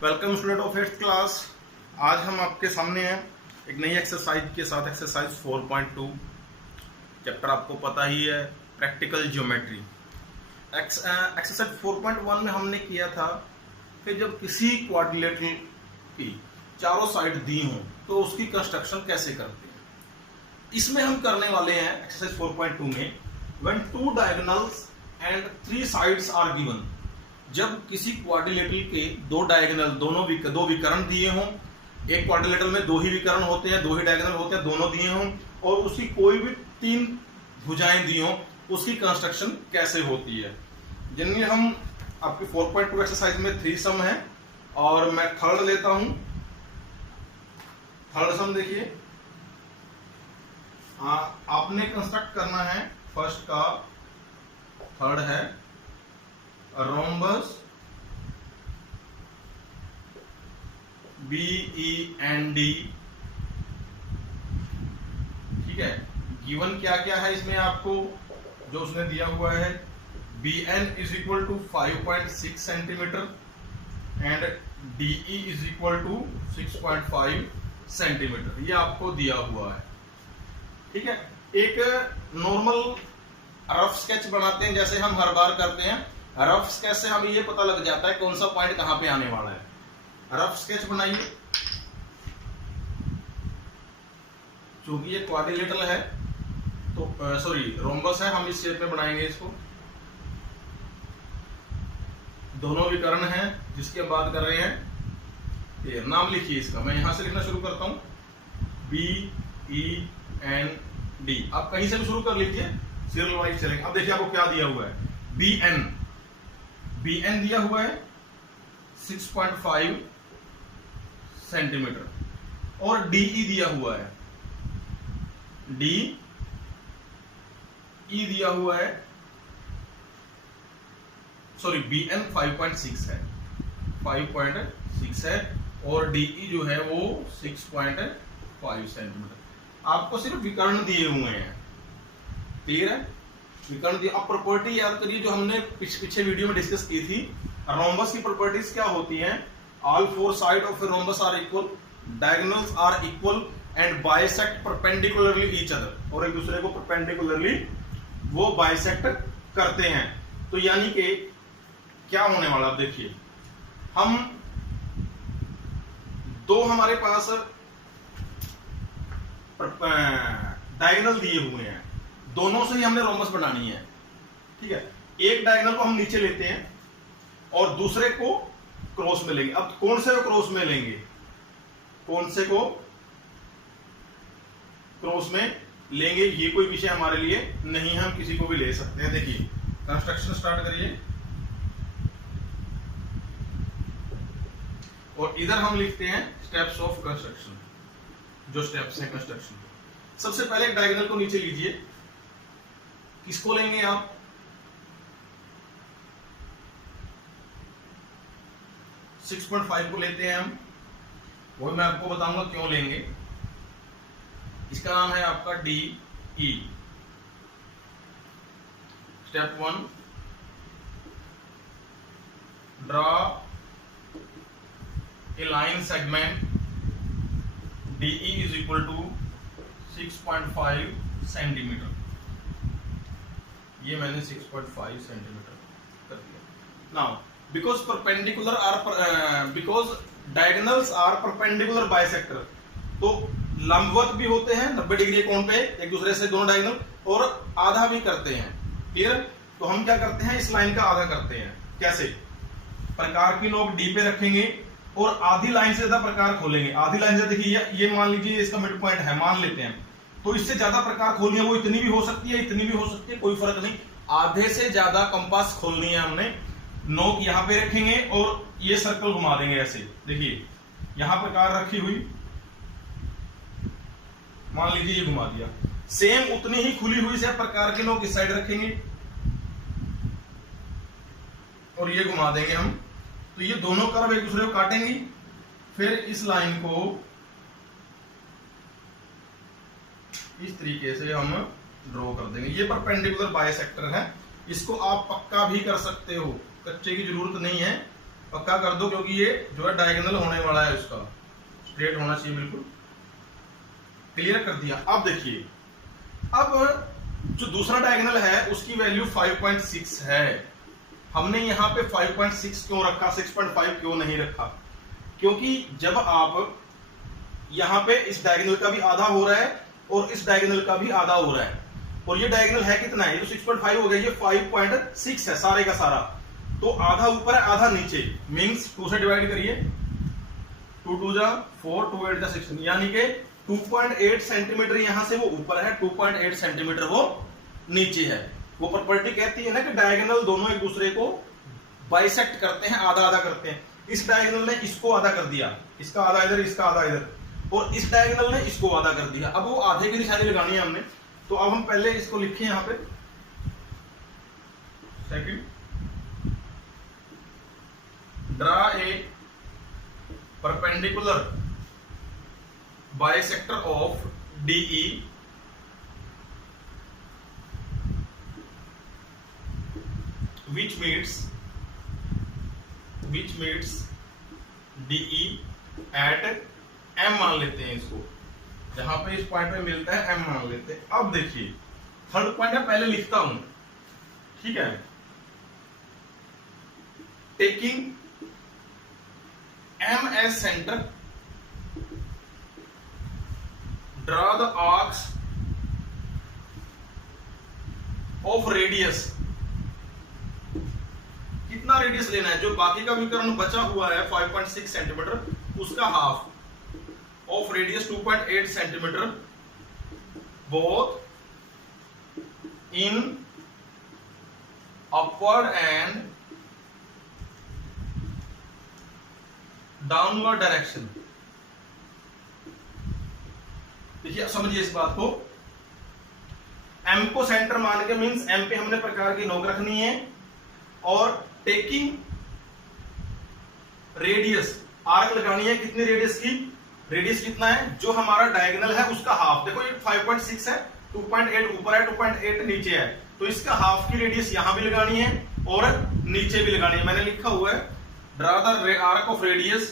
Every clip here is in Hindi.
Welcome student of 8th class. आज हम आपके सामने हैं एक नई एक्सरसाइज के साथ, एक्सरसाइज 4.2। चैप्टर आपको पता ही है, प्रैक्टिकल ज्योमेट्री। एक्सरसाइज 4.1 में हमने किया था कि जब किसी क्वाड्रिलेटरल की चारों साइड दी हों तो उसकी कंस्ट्रक्शन कैसे करते हैं। इसमें हम करने वाले हैं एक्सरसाइज 4.2 में, when 2 diagonals and 3 sides are given. जब किसी क्वाड्रिलेटरल के 2 डायगोनल, दो विकर्ण दिए हों, एक क्वाड्रिलेटरल में 2 ही विकर्ण होते हैं, 2 ही डायगोनल होते हैं, दोनों दिए हों, और उसकी कोई भी 3 भुजाएं दी हों, उसकी कंस्ट्रक्शन कैसे होती है। जिनमें हम आपके 4.2 एक्सरसाइज में 3 सम है और मैं थर्ड लेता हूं। थर्ड सम देखिए, आपने कंस्ट्रक्ट करना है फर्स्ट का, थर्ड है रोम्बस BEND। ठीक है, गिवन क्या क्या है इसमें आपको जो उसने दिया हुआ है। BN is equal to 5.6 centimetre and DE is equal to 6.5 centimetre, ये आपको दिया हुआ है। ठीक है, एक नॉर्मल रफ स्केच बनाते हैं जैसे हम हर बार करते हैं। रफ स्केच से हमें ये पता लग जाता है कौन सा पॉइंट कहां पे आने वाला है। रफ स्केच बनाइए। चूंकि ये क्वाड्रिलेटरल है तो रोम्बस है, हम इस शेप में बनाएंगे इसको। दोनों विकर्ण हैं जिसकी बात कर रहे हैं। ये नाम लिखिए इसका, मैं यहां से लिखना शुरू करता हूं, BEND। आप कहीं से भी शुरू कर लीजिए, सीरियल वाइज चलेंगे। अब देखिए आपको क्या दिया हुआ है। BN दिया हुआ है 6.5 सेंटीमीटर और DE दिया हुआ है, DE दिया हुआ है, BN 5.6 है, 5.6 है और DE जो है वो 6.5 सेंटीमीटर। आपको सिर्फ विकर्ण दिए हुए हैं, क्लियर है। विकर्ण दिया। अब प्रॉपर्टी याद करिए जो हमने पीछे वीडियो में डिस्कस की थी। रोम्बस की प्रॉपर्टीज क्या होती हैं। All 4 side of a rhombus are equal, diagonals are equal and bisect perpendicularly each other, और एक दूसरे को परपेंडिकुलरली वो बाइसेक्ट करते हैं। तो यानी कि क्या होने वाला, आप देखिए, हम 2 हमारे पास डायगोनल दिए हुए हैं, दोनों से ही हमने रोम्बस बनानी है। ठीक है, एक डायगोनल को हम नीचे लेते हैं और दूसरे को क्रॉस में लेंगे। अब कौन से को क्रॉस में लेंगे, कौन से को क्रॉस में लेंगे, ये कोई विषय हमारे लिए नहीं है, हम किसी को भी ले सकते हैं। देखिए कंस्ट्रक्शन स्टार्ट करिए और इधर हम लिखते हैं स्टेप्स ऑफ कंस्ट्रक्शन, जो स्टेप्स है कंस्ट्रक्शन। सबसे पहले एक डायगोनल को नीचे लीजिए। किसको लेंगे आप, सिक्स 6.5 को लेते हैं हम, वो मैं आपको बताऊंगा क्यों लेंगे। इसका नाम है आपका DE। Step 1, draw a line segment DE is equal to 6.5 centimetre. ये मैंने 6.5 सेंटीमीटर कर दिया। Now because diagonals are perpendicular bisector, तो लंबवत भी होते हैं 90 डिग्री कोण पे एक दूसरे से दोनों डायगोनल, और आधा भी करते हैं। क्लियर। तो हम क्या करते हैं, इस लाइन का आधा करते हैं। कैसे, प्रकार की नोक D पे रखेंगे और आधी लाइन से ज्यादा प्रकार खोलेंगे। आधी लाइन से देखिए, ये मान लीजिए इसका मिड पॉइंट है, मान लेते हैं, तो इससे ज्यादा प्रकार खोलनी है, वो इतनी भी हो सकती है, इतनी भी हो सकती है, कोई फर्क नहीं। आधे से ज्यादा कंपास खोलनी है हमने। नोक यहां पे रखेंगे और ये सर्कल घुमा देंगे ऐसे। देखिए यहां प्रकार रखी हुई, मान लीजिए ये घुमा दिया। सेम उतनी ही खुली हुई से प्रकार के नोक इस साइड रखेंगे और ये घुमा देंगे हम। तो ये दोनों कर्व एक दूसरे को काटेंगी। फिर इस लाइन को इस तरीके से हम ड्रॉ कर देंगे। ये परपेंडिकुलर बाइसेक्टर है, इसको आप पक्का भी कर सकते हो, कच्चे की जरूरत नहीं है, पक्का कर दो, क्योंकि ये जो है डायगोनल होने वाला है, उसका स्ट्रेट होना चाहिए बिल्कुल। क्लियर कर दिया। अब देखिए, अब जो दूसरा डायगोनल है उसकी वैल्यू 5.6 है। हमने यहाँ पे 5.6 क्यों रखा, 6.5 क्यों नहीं रखा? क्योंकि जब आप यहाँ पे इस डायगोनल का भी आधा हो रहा है और इस डायगोनल का भी आधा हो रहा है, और ये डायगोनल है कितना है, ये तो 6.5 हो गया, ये 5.6 है सारे का सारा, तो आधा ऊपर है आधा नीचे, मींस 2 से डिवाइड करिए, 2 2 जा 4, 2 8 जा 16, यानी कि 2.8 सेंटीमीटर यहां से वो ऊपर है, 2.8 सेंटीमीटर वो नीचे है। वो प्रॉपर्टी कहती है ना कि डायगोनल दोनों एक दूसरे को बाइसेक्ट करते हैं, आधा आधा करते हैं। इस डायगोनल ने इसको आधा कर दिया, इसका आधा इधर, इसका आधा इधर, और इस डायगोनल ने इसको आधा कर दिया। अब वो आधे की निशानी लगानी है हमने, तो अब हम पहले इसको लिखें यहां पे, second, draw a perpendicular bisector of DE which meets DE at M मान लेते हैं इसको, जहां पे इस पॉइंट पे मिलता है M मान लेते हैं। अब देखिए थर्ड पॉइंट है, पहले लिखता हूं, ठीक है। Taking M as center, draw the arcs of radius। कितना रेडियस लेना है, जो बाकी का विकर्ण बचा हुआ है 5.6 सेंटीमीटर, उसका half, of radius 2.8 centimetre, both in upward and downward direction. देखिए समझिए इस बात को, M को सेंटर मान के, मींस M पे हमने प्रकार की नोक रखनी है, और टेकिंग रेडियस, आर्क लगानी है, कितनी रेडियस की, रेडियस कितना है, जो हमारा डायगोनल है उसका हाफ। देखो ये 5.6 है, 2.8 ऊपर है, 2.8 नीचे है, तो इसका हाफ की रेडियस यहां भी लगानी है और नीचे भी लगानी है। मैंने लिखा हुआ है draw the arc of radius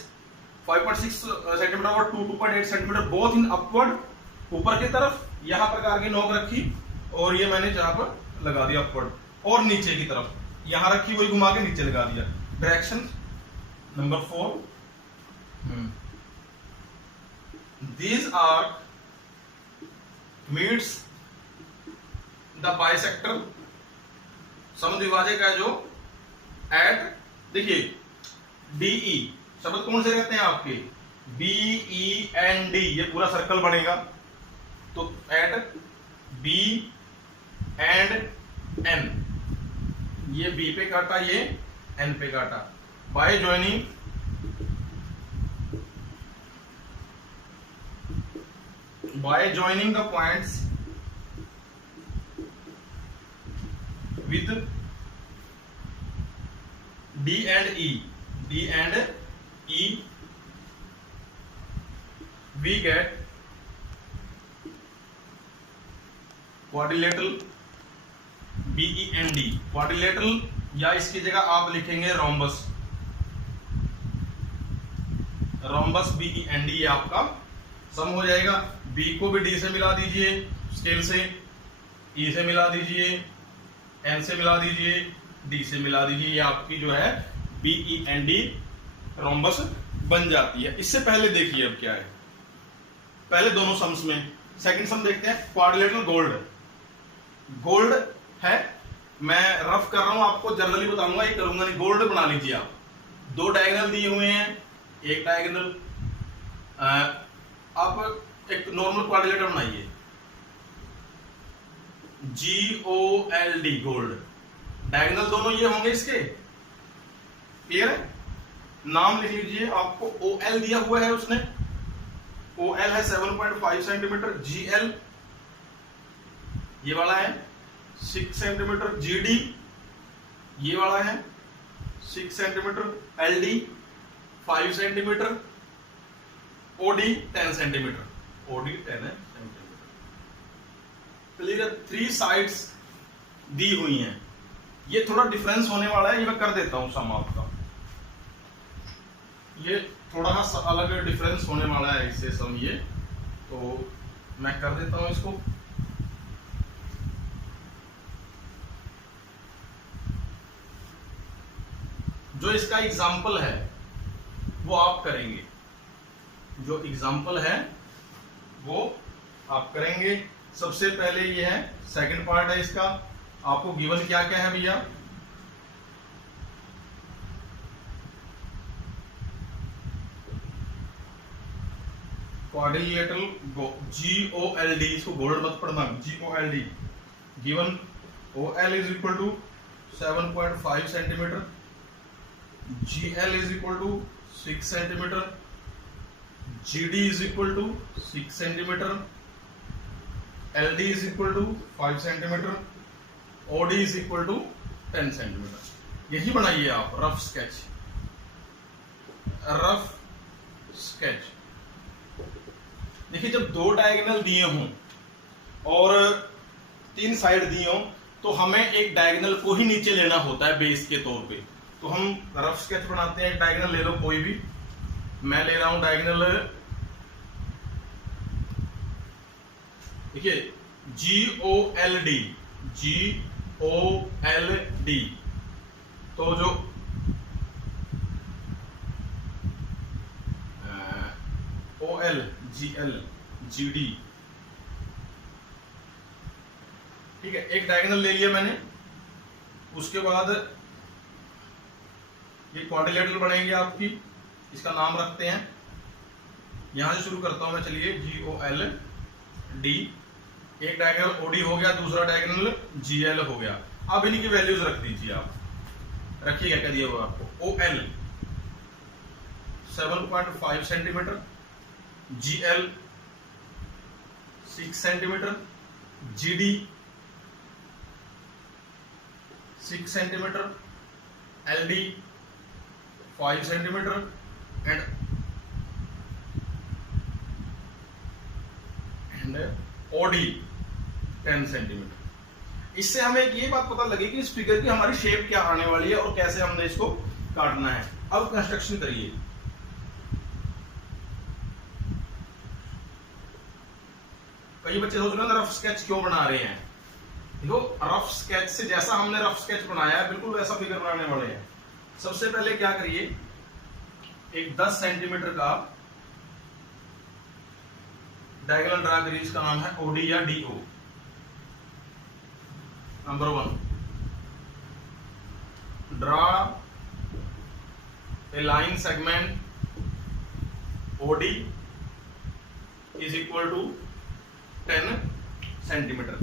5.6 centimetre और 2.8 सेंटीमीटर, बोथ इन अपवर्ड, ऊपर की तरफ यहां प्रकार की नोक रखी, और ये मैंने जहां पर लगा दिया अपवर्ड, और नीचे की तरफ यहां रखी, वही घुमा के नीचे लगा दिया। Direction number 4, this arc meets the bisector, समद्विभाजक है जो, एट, देखिए DE शब्द कौन से रहते हैं आपके, BEND, ये पूरा सर्कल बनेगा, तो एट B एंड N, ये B पे काटा, ये N पे काटा, by joining the points with D and E, we get quadrilateral BEND, quadrilateral, या इसकी जगह आप लिखेंगे रोम्बस, BEND, ये आपका सम हो जाएगा। B को भी D से मिला दीजिए स्केल से, E से मिला दीजिए, N से मिला दीजिए, D से मिला दीजिए, ये आपकी जो है BEND रोम्बस बन जाती है। इससे पहले देखिए अब क्या है, पहले दोनों सम्स में, सेकंड सम देखते हैं, क्वाड्रिलेटरल गोल्ड है, मैं रफ कर रहा हूं, आपको जनरली बताऊंगा, ये करूंगा नहीं। गोल्ड बना लीजिए आप, दो डायगोनल दिए हुए हैं, एक डायगोनल, आप एक नॉर्मल क्वाड्रिलेटर बनाइए, GOLD, गोल्ड, डायगोनल दोनों ये होंगे इसके, क्लियर है। नाम लिख लीजिए, आपको OL दिया हुआ है उसने, OL है 7.5 सेंटीमीटर, GL ये वाला है 6 सेंटीमीटर, GD ये वाला है 6 centimetre, LD 5 centimetre, OD 10 centimetre, OD 10 है सेंटीमीटर, क्लियर है, 3 साइड्स दी हुई हैं। ये थोड़ा डिफरेंस होने वाला है, ये मैं कर देता हूं सम आपका, ये थोड़ा सा अलग डिफरेंस होने वाला है इससे सम, ये तो मैं कर देता हूं इसको। जो इसका एग्जाम्पल है वो आप करेंगे, जो एग्जाम्पल है वो आप करेंगे। सबसे पहले ये है, सेकंड पार्ट है इसका, आपको गिवन क्या क्या है भैया, क्वाड्रिलेटरल GOLD, इसको गोल्ड मत पढ़ना, GOLD given OL is equal to 7.5 centimetre, GL is equal to 6 centimetre, GD is equal to 6 centimetre, LD is equal to 5 centimetre, OD is equal to 10 centimetre. यही बनाइए आप रफ स्केच, रफ स्केच। देखिए जब 2 डायगोनल दिए हों और 3 साइड दिए हों तो हमें एक डायगोनल को ही नीचे लेना होता है बेस के तौर पे। तो हम रफ स्केच बनाते हैं, एक डायगोनल ले लो कोई भी, मैं ले रहा हूं डायगोनल, देखिए GOLD, तो जो OL, GL, GD, ठीक है, एक डायगोनल ले लिया मैंने। उसके बाद ये क्वाड्रिलेटरल बनेंगे आपकी, इसका नाम रखते हैं, यहां से शुरू करता हूं मैं, चलिए GOLD, एक डायगोनल OD हो गया, दूसरा डायगोनल GL हो गया। अब इन्हीं की वैल्यूज रख दीजिए आप, रखिएगा क्या दिया हुआ आपको, OL 7.5 centimetre, GL 6 centimetre, GD 6 centimetre, LD 5 centimetre and OD 10 centimetre. इससे हमें एक ये बात पता लगी कि इस फिगर की हमारी शेप क्या आने वाली है और कैसे हमने इसको काटना है। अब कंस्ट्रक्शन करिए। कई बच्चे सोच रहे हैं रफ स्केच क्यों बना रहे हैं। देखो रफ स्केच से जैसा हमने रफ स्केच बनाया है बिल्कुल वैसा फिगर बनाने वाले हैं। सबसे पहले क्या करिए, एक 10 सेंटीमीटर का डायगोनल ड्रा करिए, इसका नाम है OD या DO। Number 1, draw a line segment OD is equal to 10 centimetre.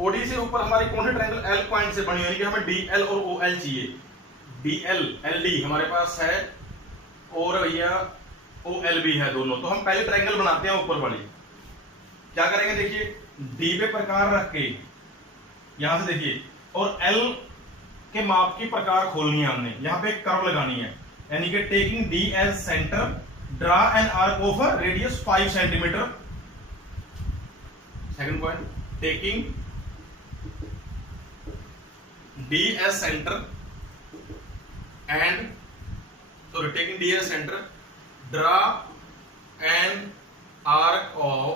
OD से ऊपर हमारी कौन सी ट्रायंगल L पॉइंट से बनी, यानी कि हमें DL और OL चाहिए। DL LD हमारे पास है और भैया OL भी है दोनों। तो हम पहले ट्रायंगल बनाते हैं ऊपर वाली। क्या करेंगे, देखिए D पे प्रकार रख के यहां से देखिए, और L के माप की प्रकार खोलनी है हमने, यहां पे एक कर्व लगानी है, यानी कि taking D as centre draw an arc of radius 5 centimetre. Second point, taking D as center and taking D as center, draw an arc of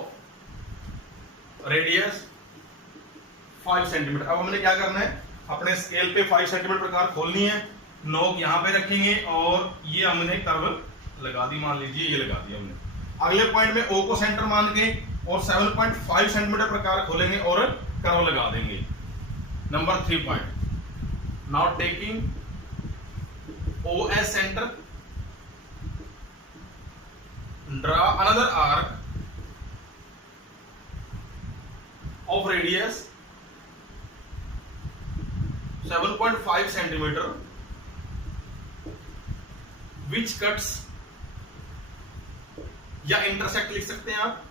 radius 5 centimetre. अब हमने क्या करना है, अपने स्केल पे 5 सेंटीमीटर प्रकार खोलनी है, नोक यहां पे रखेंगे और ये हमने कर्व लगा दी, मान लीजिए ये लगा दिया हमने। अगले पॉइंट में O को सेंटर मान के और 7.5 सेंटीमीटर प्रकार खोलेंगे और कर्व लगा देंगे। Number 3 point, now taking O as center, draw another arc of radius 7.5 centimeter which cuts, या intersect लिख सकते हैं आप,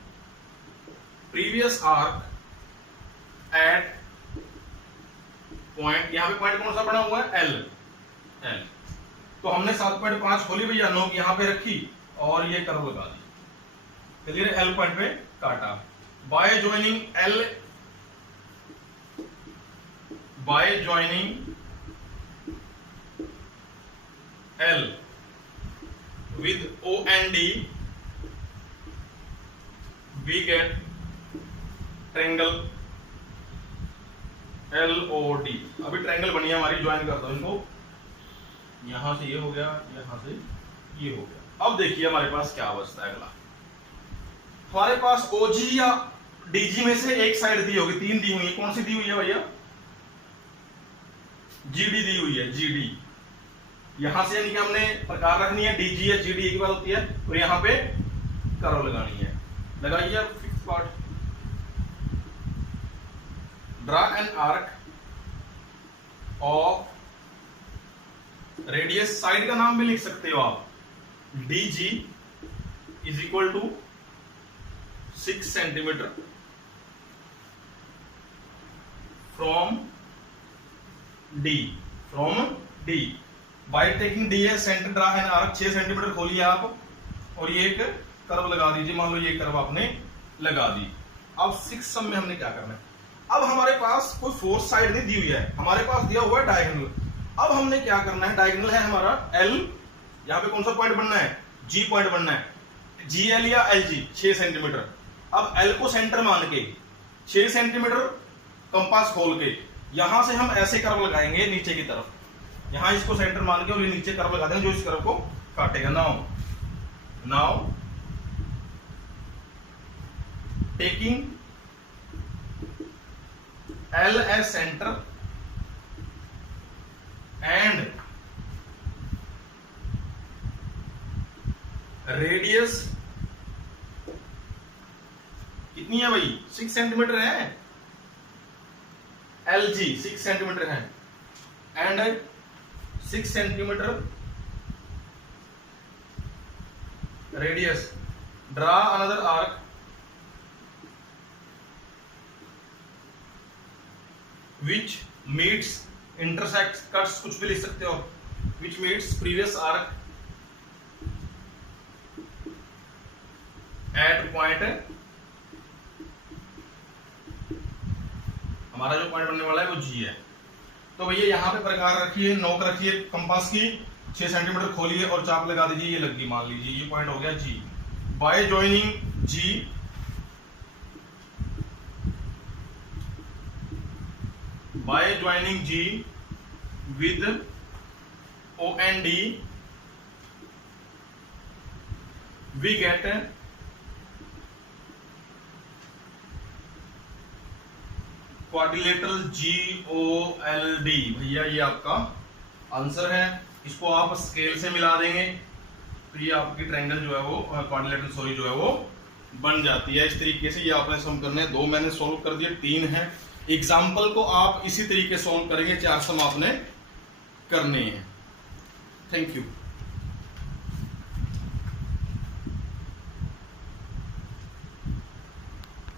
previous arc at पॉइंट, यहां पे पॉइंट कौन सा बना हुआ है, L। तो हमने 7.5 खोली भैया, नोक यहां पे रखी और ये कर्व लगा दी, चलिए L पॉइंट पे काटा। By joining L by joining L with O and D we get triangle LOD। अभी ट्रायंगल बनी है हमारी, ज्वाइन कर दो इनको, यहां से ये हो गया, यहां से ये हो गया। अब देखिए हमारे पास क्या अवस्था है। अगला हमारे पास OG या DG में से एक साइड दी होगी, तीन दी हुई है, कौन सी दी हुई है भैया? GD दी हुई है, GD। यहां से यानी कि हमने प्रकार रखनी है, DG या GD की बात होती है, और यहां पे कर्व लगानी है। लगाइए fix part. Draw an arc of radius, side का नाम भी लिख सकते हो आप, DG is equal to 6 centimetre from D by taking D है centre, draw an arc, 6 centimetre खोलिए आप और ये एक कर्व लगा दीजिए। मान लो ये कर्व आपने लगा दी। अब 6 सम में हमने क्या करना है? अब हमारे पास कोई फोर्थ साइड नहीं दी हुई है, हमारे पास दिया हुआ है डायगोनल। अब हमने क्या करना है? डायगोनल है हमारा L, यहां पे कौन सा पॉइंट बनना है? G पॉइंट बनना है, GL या LG 6 सेंटीमीटर। अब L को सेंटर मान के 6 सेंटीमीटर कंपास खोल के यहां से हम ऐसे कर्व लगाएंगे नीचे की तरफ, यहां इसको सेंटर मान के और ये नीचे कर्व लगा देंगे जो इस कर्व को काटेगा। Now taking L as center and radius कितनी है भाई? 6 सेंटीमीटर है, LG 6 सेंटीमीटर है, and 6 centimetre radius. Draw another arc which meets intersects, cuts कुछ भी लिख सकते हो, which meets previous arc at point, हमारा जो पॉइंट बनने वाला है वो G है। तो भैया यहाँ पे प्रकार रखिए, नोक रखिए कंपास की, 6 सेंटीमीटर खोलिए और चाप लगा दीजिए, ये लग गई, मान लीजिए ये पॉइंट हो गया G। By joining G with O and D we get quadrilateral GOLD। भैया ये आपका आंसर है, इसको आप स्केल से मिला देंगे तो ये आपकी ट्रायंगल जो है वो क्वाड्रिलेटरल जो है वो बन जाती है। इस तरीके से ये आपने सम करने, 2 मैंने सॉल्व कर दिए, 3 है। एग्जाम्पल को आप इसी तरीके सॉल्व करेंगे, 4 सम आपने करने हैं। Thank you.